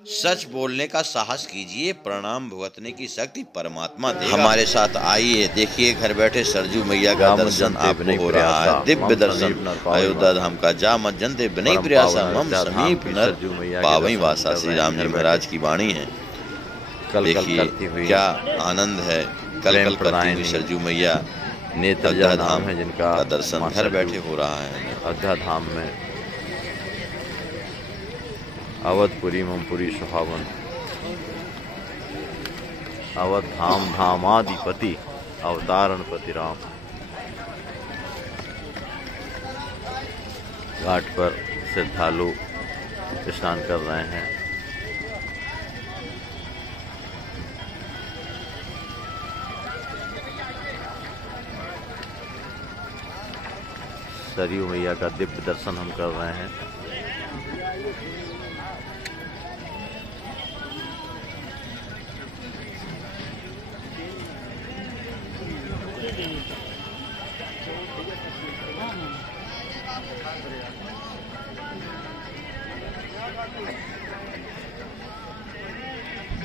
सच बोलने का साहस कीजिए, प्रणाम भुगतने की शक्ति परमात्मा देगा। हमारे साथ आइए, देखिए घर बैठे सरजू मैया का दर्शन आपको हो रहा है। दिव्य दर्शन अयोध्या धाम का जा मत जनते बिनई प्रयासा मम समीप नर पावई वासा। श्री राम जी महाराज की वाणी है। देखिए क्या आनंद है, कल कल करती हुई सरजू मैया अयोध्या धाम है जिनका दर्शन घर बैठे हो रहा है। अयोध्या धाम में अवधपुरी ममपुरी सुहावन अवध धाम धामाधिपति अवतारण पति राम घाट पर श्रद्धालु स्नान कर रहे हैं। सरयू मैया का दिव्य दर्शन हम कर रहे हैं।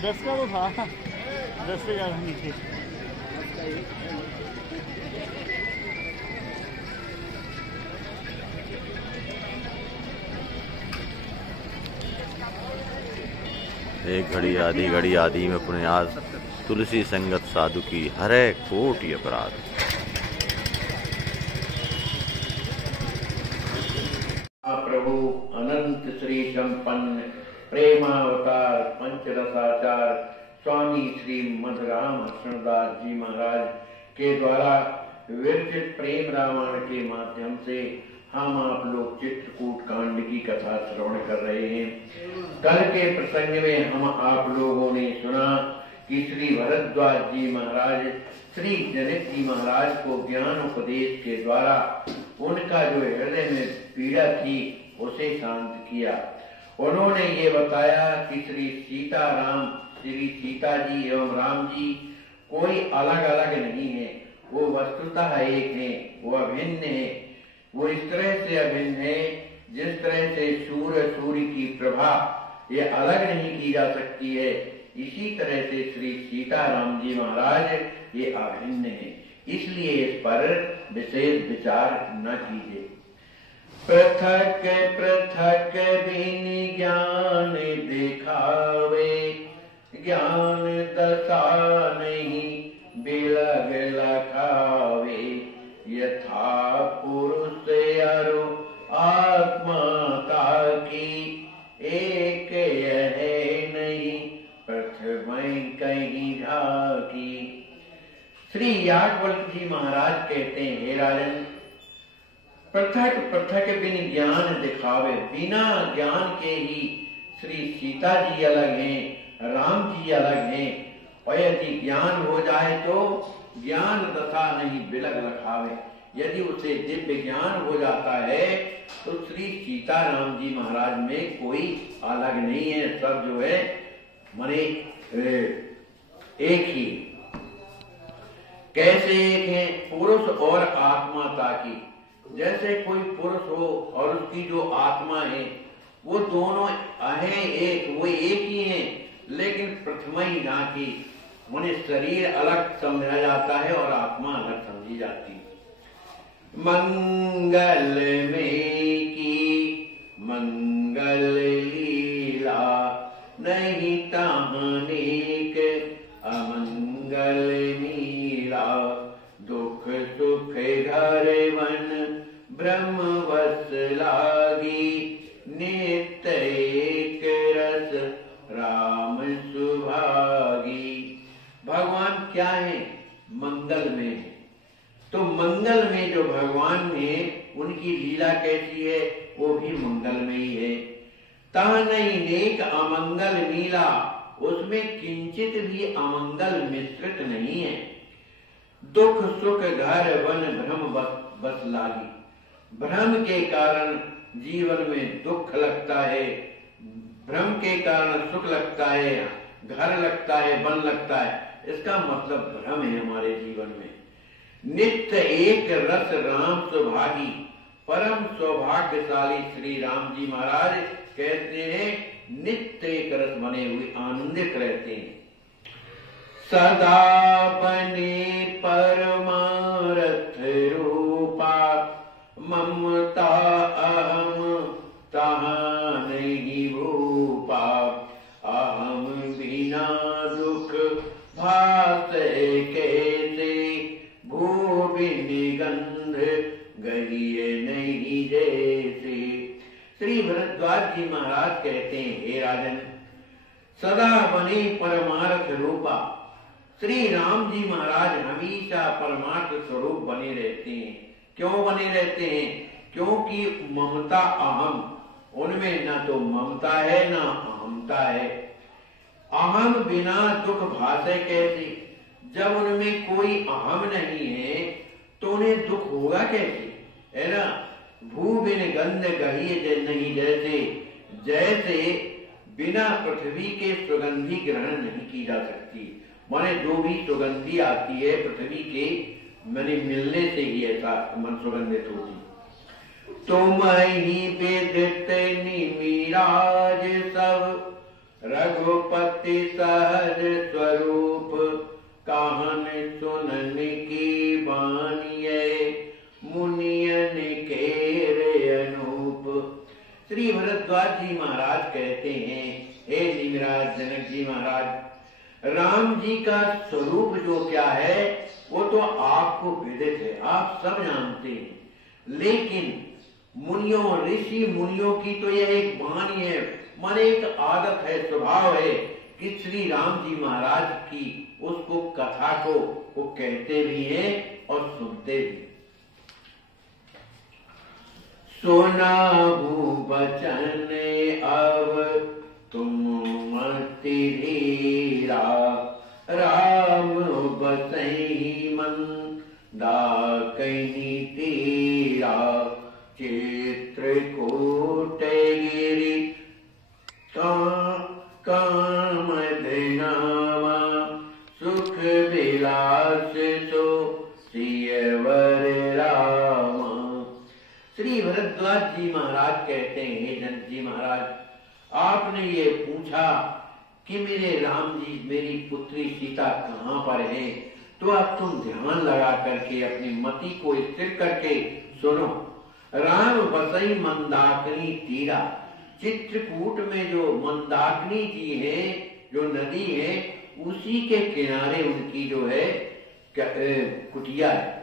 दस का तो था, 10 से ज़्यादा नहीं थे। एक घड़ी आधी घड़ी आदि में पुण्याद तुलसी संगत साधु की हरे कोटि अपराध। प्रभु अनंत श्री संपन्न प्रेमावतार पंचरसाचार स्वामी श्री मधुराम हर्षणदास जी महाराज के द्वारा विरचित प्रेम रामायण के माध्यम से हम आप लोग चित्रकूट कांड की कथा श्रवण कर रहे हैं। कल के प्रसंग में हम आप लोगों ने सुना कि श्री भरद्वाज जी महाराज श्री जनक जी महाराज को ज्ञान उपदेश के द्वारा उनका जो हृदय में पीड़ा थी उसे शांत किया। उन्होंने ये बताया कि श्री सीता जी एवं राम जी कोई अलग अलग नहीं है, वो वस्तुतः एक है, वो अभिन्न है। वो इस तरह से अभिन्न है जिस तरह से सूर्य की प्रभा ये अलग नहीं की जा सकती है, इसी तरह से श्री सीता राम जी महाराज ये अभिन्न है। इसलिए इस पर विशेष विचार न कीजिए। पृथक पृथक बिन ज्ञान दिखावे, ज्ञान दशा नहीं बिलग लखावे। यथा पुरुष अरु आत्मा ताकी, एक यह नहीं प्रथम कहीं झाकी। श्री याज्ञवल्क्य जी महाराज कहते हैं, हे राजन, पृथक पृथक बिन ज्ञान दिखावे, बिना ज्ञान के ही श्री सीता जी अलग हैं, राम जी अलग हैं। और यदि ज्ञान हो जाए तो ज्ञान दशा नहीं बिलग रखावे। यदि उसे दिव्य ज्ञान हो जाता है तो श्री सीता राम जी महाराज में कोई अलग नहीं है, सब जो है माने एक ही। कैसे एक है? पुरुष और आत्मा ताकि, जैसे कोई पुरुष हो और उसकी जो आत्मा है वो दोनों हैं एक, वो एक ही हैं, लेकिन प्रथमई झांकी, उन्हें शरीर अलग समझा जाता है और आत्मा अलग समझी जाती है। मंगल में की मंगल लीला, नहीं ताहनेक अमंगल मीला। दुख सुख घर वन ब्रह्म वस लागी, नित्य एक रस राम सुभागी। भगवान क्या है? मंगल में है। तो मंगल में जो भगवान है उनकी लीला कैसी है? वो भी मंगल में ही है। ता नहीं नेक अमंगल मीला, उसमें किंचित भी अमंगल मिश्रित नहीं है। दुख सुख घर वन भ्रम बस लागी, भ्रम के कारण जीवन में दुख लगता है, भ्रम के कारण सुख लगता है, घर लगता है, वन लगता है। इसका मतलब भ्रम है हमारे जीवन में। नित्य एक रस राम सुभागी, परम सौभाग्यशाली श्री राम जी महाराज कहते हैं नित्य एक रस बने हुए आनंदित रहते हैं। सदा बने परमारथ रूपा, ममता अहम तहाँ नहीं भूपा, अहम बिना दुख भासे कैसे, भूबिन गंध गलिए नहीं जैसे। श्री भरद्वाज जी महाराज कहते हैं, हे राजन, सदा बने परमार्थ रूपा। श्री राम जी महाराज हमेशा परमार्थ स्वरूप बने रहते हैं। क्यों बने रहते हैं? क्योंकि ममता अहम, उनमें न तो ममता है न अहमता है। अहम बिना दुख भासे कैसे, जब उनमें कोई अहम नहीं है तो उन्हें दुख होगा कैसे, है ना। भू बिन गंध गहिए नहीं जैसे, जैसे बिना पृथ्वी के सुगंधी ग्रहण नहीं की जा सकती। माने जो भी सुगंधी आती है पृथ्वी के मैंने मिलने से ही ऐसा मन सुगंधित होती। तुम ही विदित निमिराज सब, रघुपति सहज स्वरूप, कहन सुनन की बानिए, मुनियन केरे अनूप। श्री भरद्वाज जी महाराज कहते हैं, हे निमिराज जनक जी महाराज, राम जी का स्वरूप जो क्या है वो तो आपको विदित है, आप सब जानते हैं। लेकिन मुनियों, ऋषि मुनियों की तो यह एक वाणी है, माने एक आदत है, स्वभाव है कि श्री राम जी महाराज की उसको कथा को वो कहते भी हैं और सुनते भी। सुनाहु बचन अब तुम मति धीरा, राम बसई मन दाकनी तीरा, चित्रकूट गिरि कामधनामा, सुख विलास सो सियवर रामा। श्री भरद्वाज जी महाराज कहते हैं, जनक जी महाराज, आपने ये पूछा कि मेरे राम जी, मेरी पुत्री सीता कहाँ पर है, तो अब तुम ध्यान लगा करके अपनी मति को स्थिर करके सुनो। राम बसई मंदाकिनी तीरा, चित्रकूट में जो मंदाकिनी जी है, जो नदी है, उसी के किनारे उनकी जो है कुटिया है।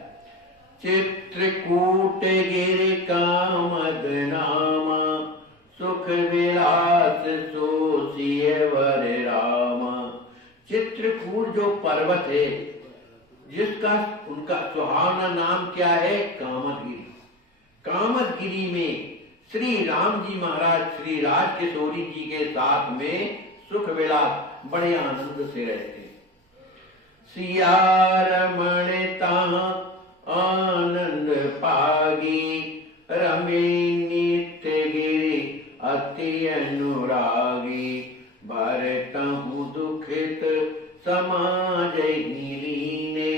चित्रकूट गिर कामद नामा, सुख विलास सोसियवर रामा। चित्रकूट जो पर्वत है, जिसका उनका सुहावना नाम क्या है, कामदगिरी। कामदगिरी में श्री राम जी महाराज श्री राज किशोरी जी के साथ में सुख विलास बड़े आनंद से रहते। सिया रमण तहाँ आनंद पागी, रमे नित्य गिरि अति अनुरागी, भरतहु दुखित समाज लीने,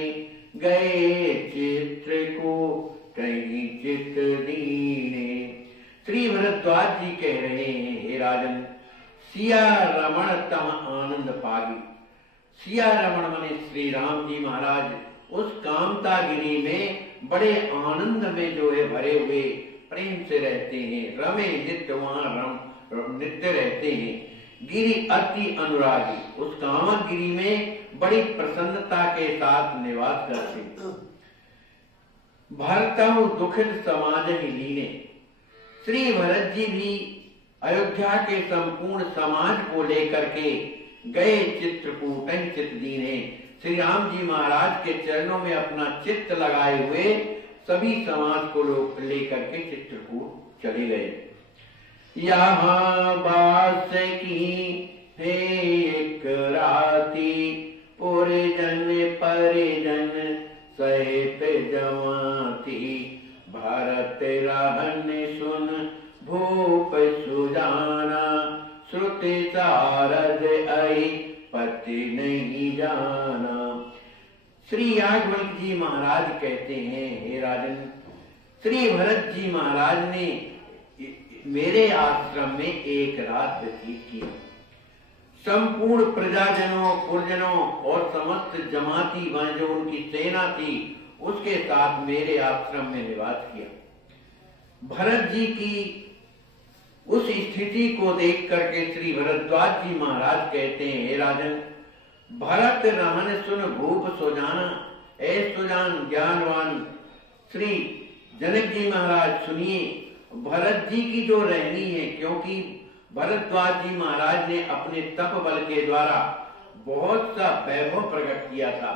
गए चित्र को कहीं चित दीने। श्री भरद्वाज जी कह रहे हैं, हे राजन, सिया रमण तम आनंद पागी। सिया रमण माने श्री राम जी महाराज उस कामतागिरी में बड़े आनंद में जो है भरे हुए प्रेम से रहते हैं। रमे नित्य, वहां नित्य रहते हैं। गिरि अति अनुरागी, उस कामत गिरी में बड़ी प्रसन्नता के साथ निवास करते हैं। भरतहु दुखित समाज ही लीने, श्री भरत जी भी अयोध्या के संपूर्ण समाज को लेकर के गए चित्रकूट चित्त दीने। श्री राम जी महाराज के चरणों में अपना चित्त लगाए हुए सभी समाज को लेकर के चित्रकूट चले गए। यहाँ बास की है एक राती, पुरजन परिजन सहित जमाती, भरत रहन सुन भूप सुजाना, श्रुति सारद आई पति नहीं जाना। श्री याज्ञवल्क्य जी महाराज कहते हैं, हे राजन, श्री भरत जी महाराज ने मेरे आश्रम में एक रात व्यतीत की। संपूर्ण प्रजाजनों, पुरजनों और समस्त जमाती व जो उनकी सेना थी उसके साथ मेरे आश्रम में निवास किया। भरत जी की उस स्थिति को देख करके श्री भरद्वाज जी महाराज कहते हैं, हे राजन, भरत रहन सुन भूप सुजाना, ऐ सुजान ज्ञानवान। श्री जनक जी महाराज सुनिए, भरत जी की जो रहनी है, क्योंकि भरद्वाज जी महाराज ने अपने तप बल के द्वारा बहुत सा वैभव प्रकट किया था,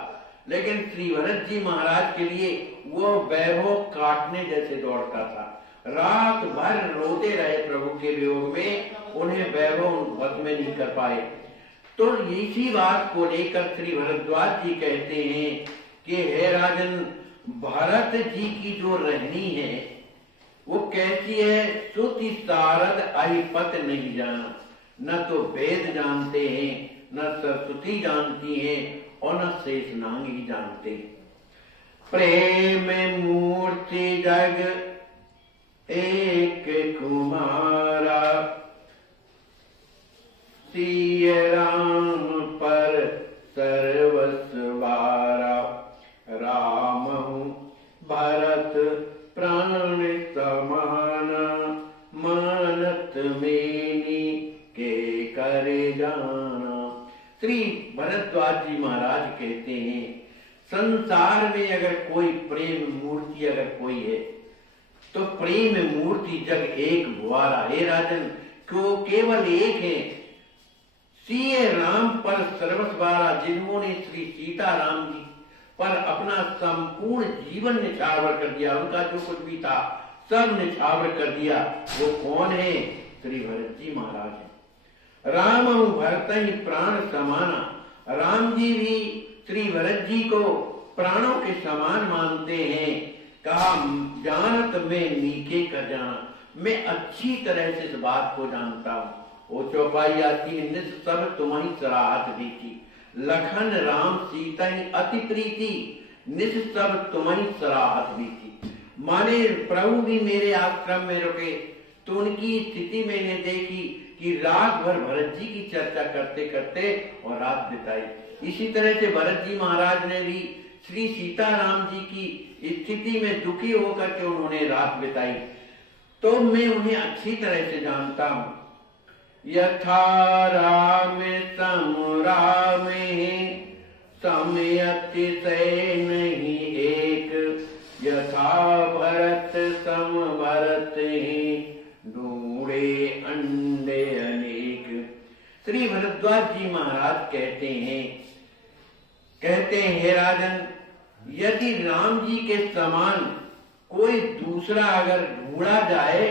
लेकिन श्री भरत जी महाराज के लिए वो वैभव काटने जैसे दौड़ता था। रात भर रोते रहे प्रभु के वियोग में, उन्हें वैभव वश में नहीं कर पाए। तो इसी बात को लेकर श्री भरद्वाज जी कहते हैं कि हे राजन, भरत जी की जो रहनी है वो कैसी है? श्रुति सारद अहिपत नहीं जाना, न तो वेद जानते हैं, न सरस्वती जानती हैं और न शेष नांग ही जानते हैं। प्रेम मूर्ति जग एक कुमारा, सिय राम पर सर्वस्वारा। राम भरत प्राण समाना, मानत मेनी के करे जाना। श्री भरद्वाज जी महाराज कहते हैं, संसार में अगर कोई प्रेम मूर्ति अगर कोई है तो प्रेम मूर्ति जग एक भुआरा। हे राजन, क्यों केवल एक है, सिय राम पर सर्वस्वारा, जिन्होंने श्री सीताराम जी पर अपना संपूर्ण जीवन निछावर कर दिया, उनका जो कुछ भी था सब निछावर कर दिया। वो कौन है? श्री भरत जी महाराज है। राम भरत ही प्राण समाना, राम जी भी श्री भरत जी को प्राणों के समान मानते हैं। कहा, जानत में नीके कर जाना, मैं अच्छी तरह से इस बात को जानता हूँ। वो चौपाई आती है, निस सब तुम्हारी सराहत देखी, लखन राम सीता ही अति प्रीति, निस सब तुम्हारी सराहत देखी। माने प्रभु भी मेरे आश्रम में रुके तो उनकी स्थिति मैंने देखी कि रात भर भरत जी की चर्चा करते करते और रात बिताई। इसी तरह से भरत जी महाराज ने भी श्री सीताराम जी की स्थिति में दुखी होकर के उन्होंने रात बिताई। तो मैं उन्हें अच्छी तरह से जानता हूँ। यथा राम सम रामे, समय अतिशय नहीं एक, यथा भरत सम भरत ही, ढूंढे अंडे अनेक। श्री भरद्वाज जी महाराज कहते हैं, हे राजन, यदि राम जी के समान कोई दूसरा अगर ढूंढा जाए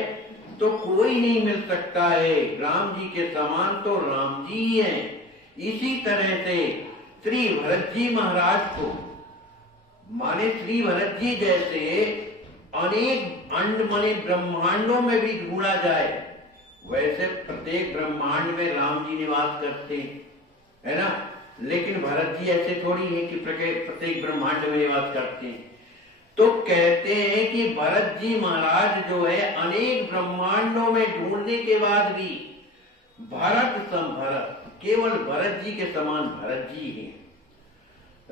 तो कोई नहीं मिल सकता है। राम जी के समान तो राम जी ही हैं। इसी तरह से श्री भरत जी महाराज को, माने श्री भरत जी जैसे अनेक अंड माने ब्रह्मांडों में भी ढूंढा जाए, वैसे प्रत्येक ब्रह्मांड में राम जी निवास करते है ना। लेकिन भरत जी ऐसे थोड़ी है कि प्रत्येक ब्रह्मांड में निवास करते हैं। तो कहते हैं कि भरत जी महाराज जो है अनेक ब्रह्मांडों में ढूंढने के बाद भी भरत सम भरत, केवल भरत जी के समान भरत जी हैं।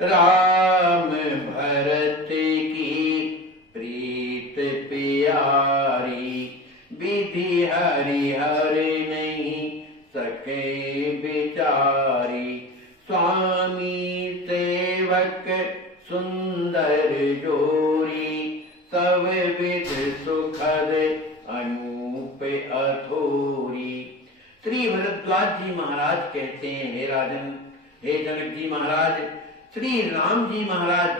राम भरत की प्रीत प्यारी, विधि हरि हरि नहीं सके बिचारी। स्वामी सेवक सुंदर जोरी, सब विध सुखद अनूप अथोरी। श्री भरद्वाज जी महाराज कहते हैं, हे राजन, हे जनक जी महाराज, श्री राम जी महाराज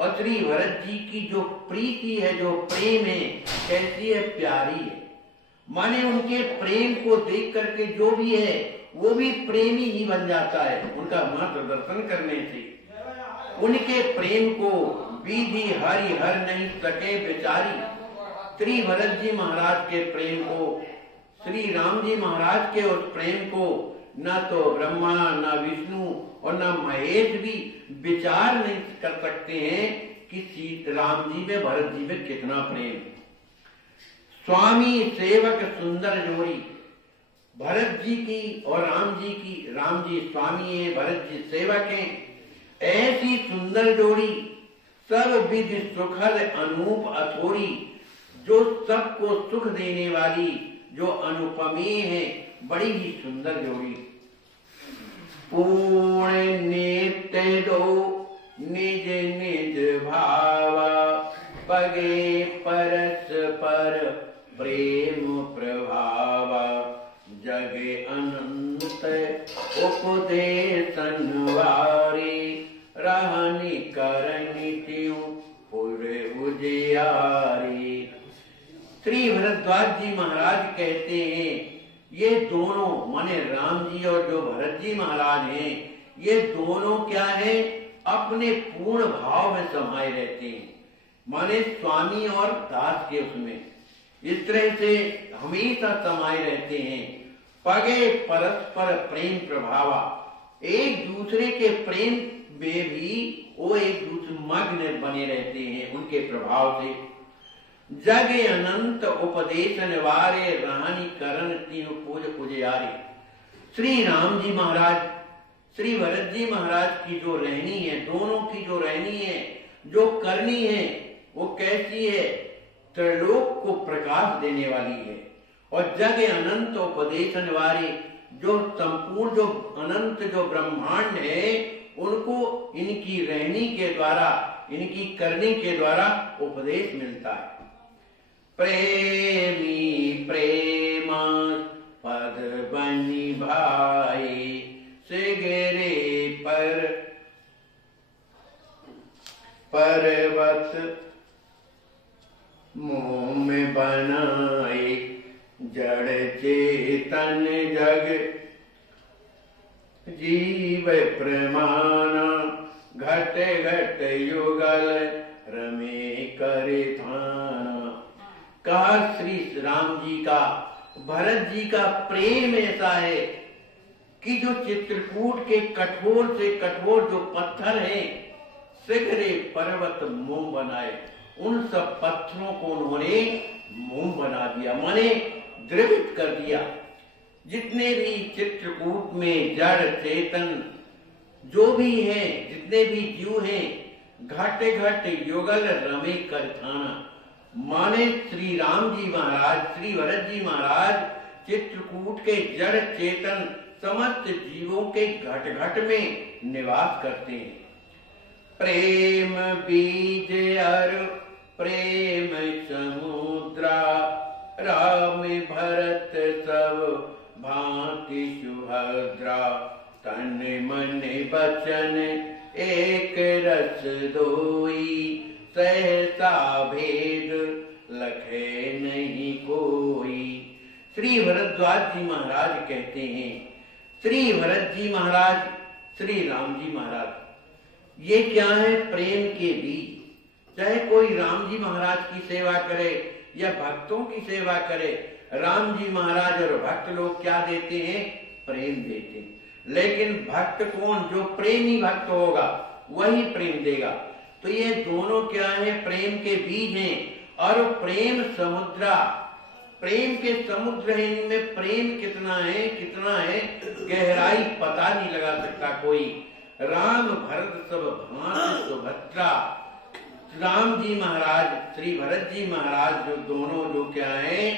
और श्री भरत जी की जो प्रीति है, जो प्रेम है, कैसी है? प्यारी है। माने उनके प्रेम को देख करके जो भी है वो भी प्रेमी ही बन जाता है। उनका मात्र दर्शन करने से उनके प्रेम को विधि हरि हर नहीं सके बेचारी। श्री भरत जी महाराज के प्रेम को, श्री राम जी महाराज के उस प्रेम को न तो ब्रह्मा, न विष्णु और न महेश भी विचार नहीं कर सकते हैं कि राम जी में, भरत जी में कितना प्रेम। स्वामी सेवक सुंदर जोड़ी, भरत जी की और राम जी की, राम जी स्वामी है, भरत जी सेवक हैं। ऐसी सुंदर जोड़ी, सब विधि सुखद अनूप अथोरी, जो सबको सुख देने वाली, जो अनुपमेय है, बड़ी ही सुंदर जोड़ी। पूर्ण नित्य दो निज निज भावा, पगे परस्पर प्रेम प्रभावा, जगे अनंत उपदेशन वारे, रहनि करनि त्यू पूरे उजियारे। श्री भरद्वाज जी महाराज कहते हैं, ये दोनों माने राम जी और जो भरत जी महाराज हैं, ये दोनों क्या है, अपने पूर्ण भाव में समाये रहते हैं, माने स्वामी और दास के उसमें इस तरह से हमेशा समाये रहते हैं। पगे परस्पर प्रेम प्रभावा, एक दूसरे के प्रेम में भी वो एक दूसरे मग्न बने रहते हैं उनके प्रभाव से। जगे अनंत उपदेशन वारे, रानी करण तीनों पूज पुजारे। श्री राम जी महाराज, श्री भरत जी महाराज की जो रहनी है, दोनों की जो रहनी है, जो करनी है, वो कैसी है, त्रिलोक को प्रकाश देने वाली है। और जगे अनंत उपदेशन वारे, जो संपूर्ण जो अनंत जो ब्रह्मांड है, उनको इनकी रहनी के द्वारा, इनकी करनी के द्वारा उपदेश मिलता है। प्रेमी प्रेमा पद बनी भाई, सिगरे पर पर्वत मुंह में बनाए, जड़ चेतन जग जीव प्रमाना, घट घट युगल रमे करे थाना। कहा श्री राम जी का, भरत जी का प्रेम ऐसा है कि जो चित्रकूट के कठोर से कठोर जो पत्थर हैं, सिगरे पर्वत मुंह बनाए, उन सब पत्थरों को उन्होंने मुंह बना दिया, माने द्रवित कर दिया। जितने भी चित्रकूट में जड़ चेतन जो भी हैं, जितने भी जीव हैं, घट घट युगल रमे कर थाना, माने श्री राम जी महाराज, श्री भरत जी महाराज चित्रकूट के जड़ चेतन समस्त जीवों के घट घट में निवास करते हैं। प्रेम बीज अर प्रेम समुद्रा, राम भरत सब भांति सुभद्रा, तन मन बचन एक रस दोई, सहसा भेद लखे नहीं कोई। श्री भरद्वाज जी महाराज कहते हैं, श्री भरत जी महाराज, श्री राम जी महाराज, ये क्या है, प्रेम के बीज। चाहे कोई राम जी महाराज की सेवा करे या भक्तों की सेवा करे, राम जी महाराज और भक्त लोग क्या देते हैं, प्रेम देते हैं। लेकिन भक्त कौन, जो प्रेमी भक्त होगा वही प्रेम देगा। तो ये दोनों क्या है, प्रेम के बीज हैं। और प्रेम समुद्रा, प्रेम के समुद्र है, इनमें प्रेम कितना है गहराई पता नहीं लगा सकता कोई। राम भरत सब भांति सुभद्रा, राम जी महाराज, श्री भरत जी महाराज जो दोनों जो क्या है,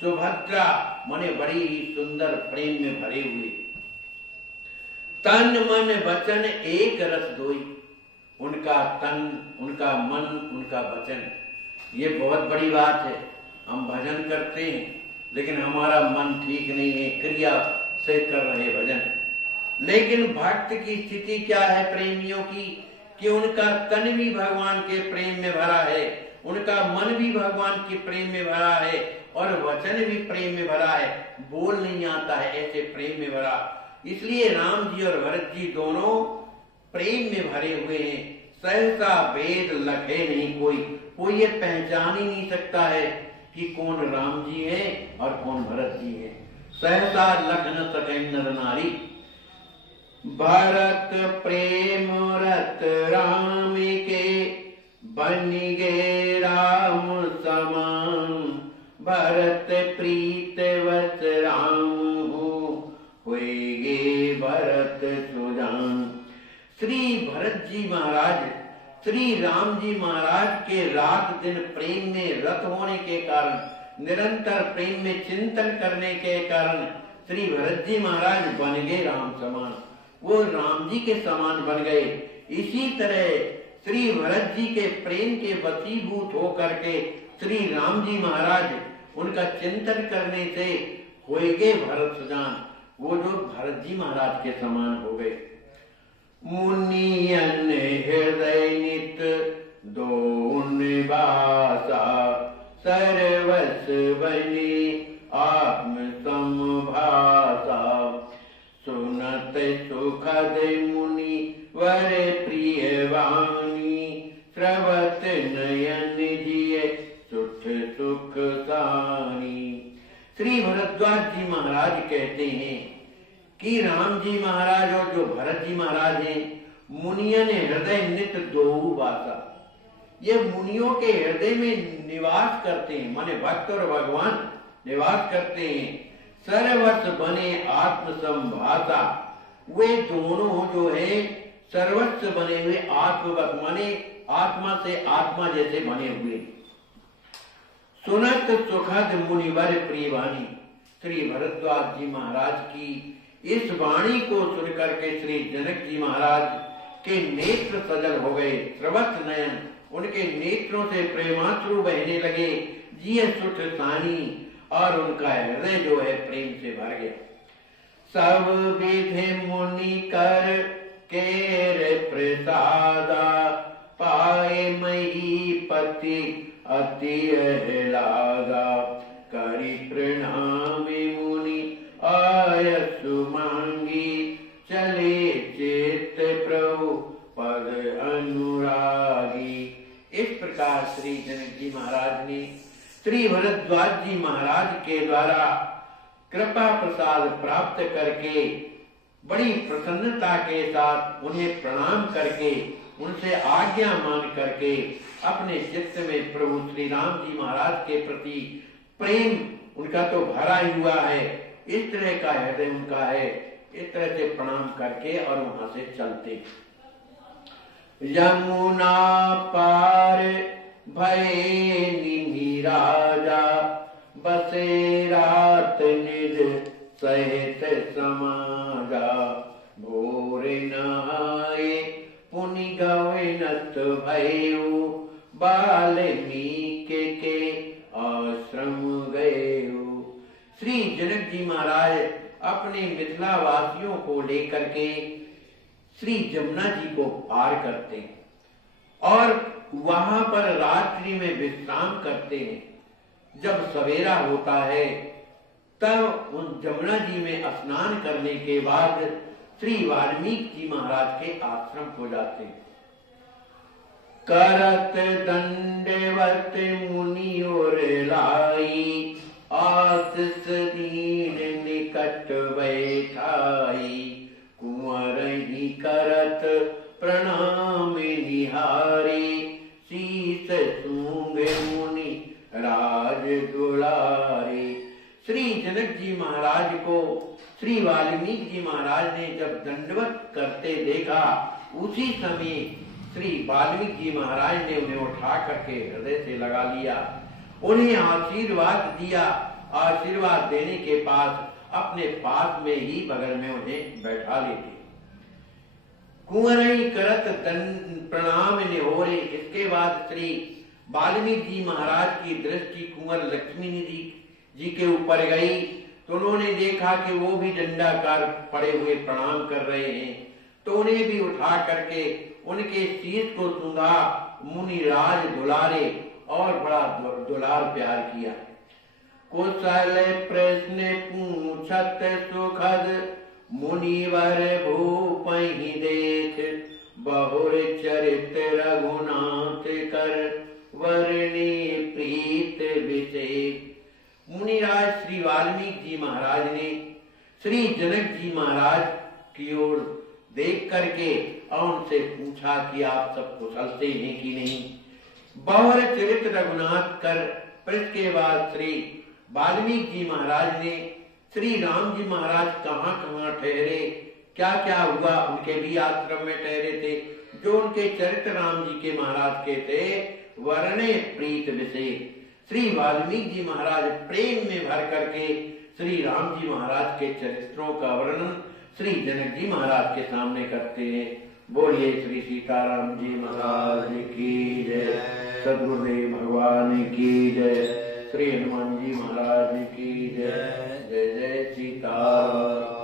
सुभद्रा माने बड़ी ही सुंदर प्रेम में भरे हुए। तन मन वचन एक रस दोई, उनका तन, उनका मन, उनका वचन, ये बहुत बड़ी बात है। हम भजन करते हैं लेकिन हमारा मन ठीक नहीं है, क्रिया से कर रहे भजन। लेकिन भक्त की स्थिति क्या है प्रेमियों की, कि उनका तन भी भगवान के प्रेम में भरा है, उनका मन भी भगवान के प्रेम में भरा है, और वचन भी प्रेम में भरा है, बोल नहीं आता है, ऐसे प्रेम में भरा। इसलिए राम जी और भरत जी दोनों प्रेम में भरे हुए हैं। सहसा भेद लखे नहीं कोई ये पहचान ही नहीं सकता है कि कौन राम जी है और कौन भरत जी है। सहसा लख न सके नर नारी, भरत प्रेम रत राम के, बन गे राम समान, भरत प्रीत वस राम होएगे भरत सुजान। श्री भरत जी महाराज श्री राम जी महाराज के रात दिन प्रेम में रत होने के कारण, निरंतर प्रेम में चिंतन करने के कारण श्री भरत जी महाराज बन गए राम समान, वो राम जी के समान बन गए। इसी तरह श्री भरत जी के प्रेम के वशीभूत होकर के श्री राम जी महाराज उनका चिंतन करने से होएगे भरत सुजान, वो जो भरत जी महाराज के समान हो गए। मुनियन हृदय नित दोन बासा सर्वस बने आत्म समभासा। सुनत सुखद मुनि वर प्रिय वाणी श्रवत नयन जिय सुख सुख सानी। श्री भरद्वाज जी महाराज कहते हैं कि राम जी महाराज और जो भरत जी महाराज हैं, मुनियन हृदय नित दोहु वासा, ये मुनियों के हृदय में निवास करते हैं, माने भक्त और भगवान निवास करते हैं। सर्वस्व बने आत्म संभाषा, वे दोनों जो है सर्वस्व बने हुए आत्मवत, माने आत्मा से आत्मा जैसे बने हुए। सुनत सुखद मुनिवर प्रिय वाणी, श्री भरद्वाज जी महाराज की इस वाणी को सुनकर के श्री जनक जी महाराज के नेत्र सजल हो गए। श्रवत नयन, उनके नेत्रों से प्रेमाश्रु बहने लगे। जिय सुठ सानी, और उनका हृदय जो है प्रेम से भर गया। सब विधि मुनि कर केर प्रसादा, पाए महीपति अति अहलादा। करि प्रणाम मुनि आयसु मांगी, चले चित प्रभु पद अनुरागी। इस प्रकार श्री जनक जी महाराज ने श्री भरद्वाज जी महाराज के द्वारा कृपा प्रसाद प्राप्त करके बड़ी प्रसन्नता के साथ उन्हें प्रणाम करके, उनसे आज्ञा मान करके अपने चित्त में प्रभु श्री राम जी महाराज के प्रति प्रेम उनका तो भरा ही हुआ है, इस तरह का हृदय उनका है। इस तरह से प्रणाम करके और वहां से चलते। यमुना पार भये निमि राजा, बसे रात निज सहित समाजा। भोर नहाए पुनि गविनत भयो, बाल्मीकि के आश्रम गयो। श्री जनक जी महाराज अपने मिथिला वासियों को लेकर के श्री जमुना जी को पार करते हैं और वहां पर रात्रि में विश्राम करते हैं। जब सवेरा होता है तब उन जमुना जी में स्नान करने के बाद श्री वाल्मीकि जी महाराज के आश्रम को जाते हैं। करत दंडवत मुनि और लाई, आतिश दीन निकट बैठाई। कुंवर ही करत प्रणाम निहारी, शीस सूंघ मुनि राज दुलारे। श्री जनक जी महाराज को श्री वाल्मीकि जी महाराज ने जब दंडवत करते देखा, उसी समय श्री वाल्मीकि जी महाराज ने उन्हें उठा करके हृदय से लगा लिया, उन्हें आशीर्वाद दिया। आशीर्वाद देने के पास अपने पास में ही बगल में उन्हें बैठा लेते। कुंवर ही करत प्रणाम निहोरे। इसके बाद श्री वाल्मीकि जी महाराज की दृष्टि कुंवर लक्ष्मी जी के ऊपर गई, तो उन्होंने देखा कि वो भी दंडाकार पड़े हुए प्रणाम कर रहे हैं, तो उन्हें भी उठा करके उनके शीश को सूंघा। मुनि राज दुलारे और बड़ा दुलार प्यार किया। कुशल प्रश्न पूछत सुखद, मुनिवर भूपहि देख। बहुर चरित रघुनाथ कर, वर्णे प्रीत विशेष। मुनिराज श्री वाल्मीकि जी महाराज ने श्री जनक जी महाराज की ओर देख करके और उनसे पूछा कि आप सब कुशल से हैं कि नहीं। बहुर चरित रघुनाथ कर, फिर इसके बाद श्री वाल्मीकि जी महाराज ने श्री राम जी महाराज कहाँ कहाँ ठहरे, क्या क्या हुआ, उनके भी आश्रम में ठहरे थे। जो उनके चरित्र राम जी के महाराज के थे, वर्णे प्रीत विषय। श्री वाल्मीकि जी महाराज प्रेम में भर करके श्री राम जी महाराज के चरित्रों का वर्णन श्री जनक जी महाराज के सामने करते हैं। बोलिए श्री सीताराम जी महाराज की जय, सदगुरुदेव भगवान की जय, श्री हनुमान जी महाराज की जय। जय जय सीताराम।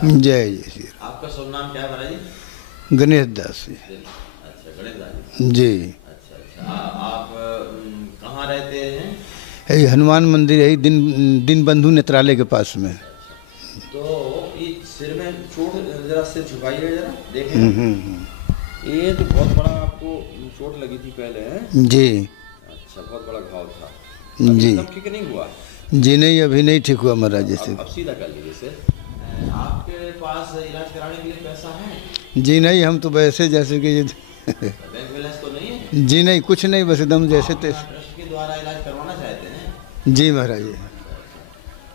जय जय श्री राम। आपका शुभ नाम क्या है महाराज जी? गणेश दास जी। अच्छा, गणेश दास जी। अच्छा अच्छा, आप कहाँ रहते हैं? यही हनुमान मंदिर है, दिन बंधु नेत्रालय के पास में। तो ये सिर में चोट, जरा सिर झुकाइए जरा देखें। ये तो बहुत बड़ा आपको चोट लगी थी पहले है जी। अच्छा, बहुत बड़ा घाव था जी। तब ठीक नहीं हुआ? जी नहीं, अभी नहीं ठीक हुआ महाराज। जैसे अब सीधा कर लीजिए सर। आपके पास इलाज कराने के लिए पैसा है? जी नहीं, हम तो वैसे जैसे कि बैंक बैलेंस तो नहीं है? जी नहीं, कुछ नहीं, बस एकदम जैसे तैसे। ट्रस्ट के द्वारा इलाज करवाना चाहते हैं? जी महाराज।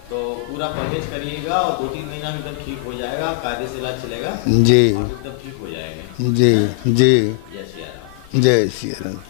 तो पूरा परहेज करिएगा और 2-3 महीना में एकदम ठीक हो जाएगा, कायदे से इलाज चलेगा जी। एकदम ठीक हो जाएगा। जी जी। जय श्री राम। जय श्री राम।